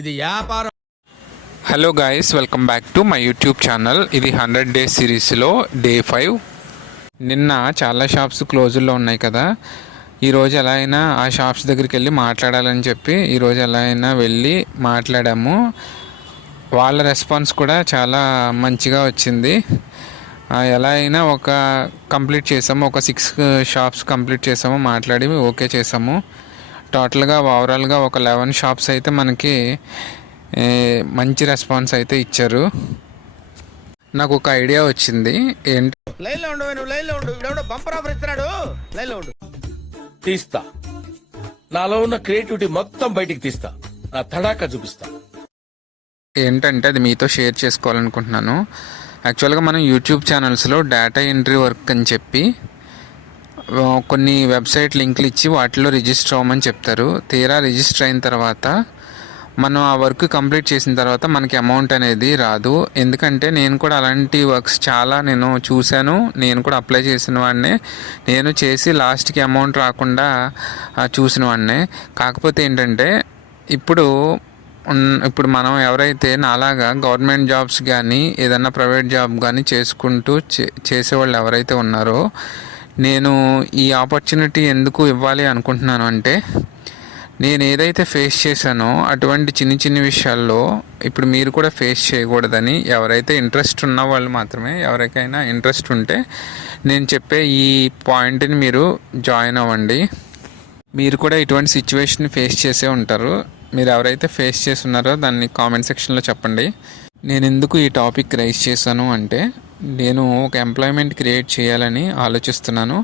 ఇది వ్యాపారం. Hello guys, welcome back to my YouTube channel. ఇది 100 డేస్ సిరీస్లో డే 5. నిన్న చాలా షాప్స్ క్లోజుల్లో ఉన్నాయి కదా. ఈరోజు ఎలా అయినా ఆ షాప్స్ దగ్గరికి వెళ్ళి మాట్లాడాలని చెప్పి ఈరోజు ఎలా అయినా వెళ్ళి మాట్లాడాము. వాళ్ళ రెస్పాన్స్ కూడా చాలా మంచిగా వచ్చింది. ఎలా అయినా కంప్లీట్ చేసాము. 6 షాప్స్ కంప్లీట్ చేసాము, మాట్లాడి ఓకే చేసాము. టోటల్గా ఓవరాల్గా 11 షాప్స్ అయితే మనకి మంచి రెస్పాన్స్ అయితే ఇచ్చారు. నాకు ఒక ఐడియా వచ్చింది. ఏంటి, లైన్లో ఉండు, నువ్వు లైన్లో ఉండు. ఇవిడెవడో బంపర్ ఆఫర్ ఇస్తున్నాడు, లైన్లో ఉండు. తీస్తా, నాలో ఉన్న క్రియేటివిటీ మొత్తం బయటికి తీస్తా, నా తడాకా చూపిస్తా. ఏంటంటే అది మీతో షేర్ చేసుకోవాలనుకుంటున్నాను. యాక్చువల్గా మనం యూట్యూబ్ ఛానల్స్లో డేటా ఎంట్రీ వర్క్ అని చెప్పి కొన్ని వెబ్సైట్ లింకులు ఇచ్చి వాటిలో రిజిస్టర్ అవ్వమని చెప్తారు. తీరా రిజిస్టర్ అయిన తర్వాత మనం ఆ వర్క్ కంప్లీట్ చేసిన తర్వాత మనకి అమౌంట్ అనేది రాదు. ఎందుకంటే నేను కూడా అలాంటి వర్క్స్ చాలా చూశాను. నేను కూడా అప్లై చేసిన వాడినే, నేను చేసి లాస్ట్కి అమౌంట్ రాకుండా చూసిన వాడినే. కాకపోతే ఏంటంటే ఇప్పుడు మనం ఎవరైతే నాలాగా గవర్నమెంట్ జాబ్స్ కానీ ఏదన్నా ప్రైవేట్ జాబ్ కానీ చేసుకుంటూ చేసేవాళ్ళు ఎవరైతే ఉన్నారో, నేను ఈ ఆపర్చునిటీ ఎందుకు ఇవ్వాలి అనుకుంటున్నాను అంటే, నేను ఏదైతే ఫేస్ చేశానో అటువంటి చిన్ని విషయాల్లో ఇప్పుడు మీరు కూడా ఫేస్ చేయకూడదని, ఎవరైతే ఇంట్రెస్ట్ ఉన్న వాళ్ళు మాత్రమే, ఎవరికైనా ఇంట్రెస్ట్ ఉంటే నేను చెప్పే ఈ పాయింట్ని మీరు జాయిన్ అవ్వండి. మీరు కూడా ఇటువంటి సిచ్యువేషన్ ఫేస్ చేసే ఉంటారు. మీరు ఎవరైతే ఫేస్ చేస్తున్నారో దాన్ని కామెంట్ సెక్షన్లో చెప్పండి. నేను ఎందుకు ఈ టాపిక్ రైజ్ చేశాను అంటే, నేను ఒక ఎంప్లాయ్మెంట్ క్రియేట్ చేయాలని ఆలోచిస్తున్నాను.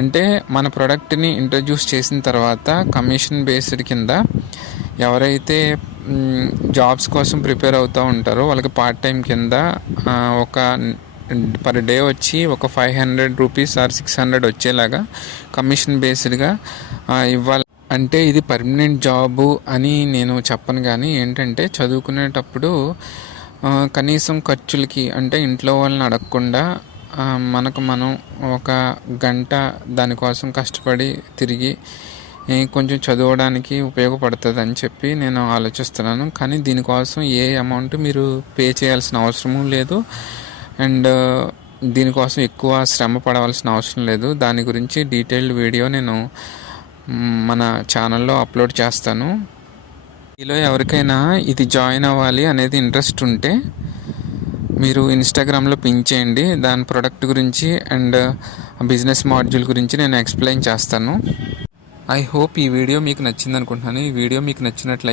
అంటే మన ప్రోడక్ట్ని ఇంట్రడ్యూస్ చేసిన తర్వాత కమిషన్ బేస్డ్ కింద ఎవరైతే జాబ్స్ కోసం ప్రిపేర్ అవుతూ ఉంటారో వాళ్ళకి పార్ట్ టైం కింద పర్ డే వచ్చి 500 రూపీస్ ఆర్ 600 వచ్చేలాగా కమిషన్ బేస్డ్గా ఇవ్వాలి. అంటే ఇది పర్మనెంట్ జాబు అని నేను చెప్పను, కానీ ఏంటంటే చదువుకునేటప్పుడు కనీసం ఖర్చులకి, అంటే ఇంట్లో వాళ్ళని అడగకుండా మనం 1 గంట దానికోసం కష్టపడి తిరిగి కొంచెం చదవడానికి ఉపయోగపడుతుంది అని చెప్పి నేను ఆలోచిస్తున్నాను. కానీ దీనికోసం ఏ అమౌంట్ మీరు పే చేయాల్సిన అవసరము లేదు, అండ్ దీనికోసం ఎక్కువ శ్రమ పడవలసిన అవసరం లేదు. దాని గురించి డీటెయిల్డ్ వీడియో నేను మన ఛానల్లో అప్లోడ్ చేస్తాను. మీలో ఎవరికైనా ఇది జాయిన్ అవ్వాలి అనేది ఇంట్రెస్ట్ ఉంటే మీరు ఇన్స్టాగ్రామ్లో పిన్ చేయండి. దాని ప్రోడక్ట్ గురించి అండ్ బిజినెస్ మాడ్యూల్ గురించి నేను ఎక్స్ప్లెయిన్ చేస్తాను. ఐ హోప్ ఈ వీడియో మీకు నచ్చింది అనుకుంటున్నాను. ఈ వీడియో మీకు నచ్చినట్లయితే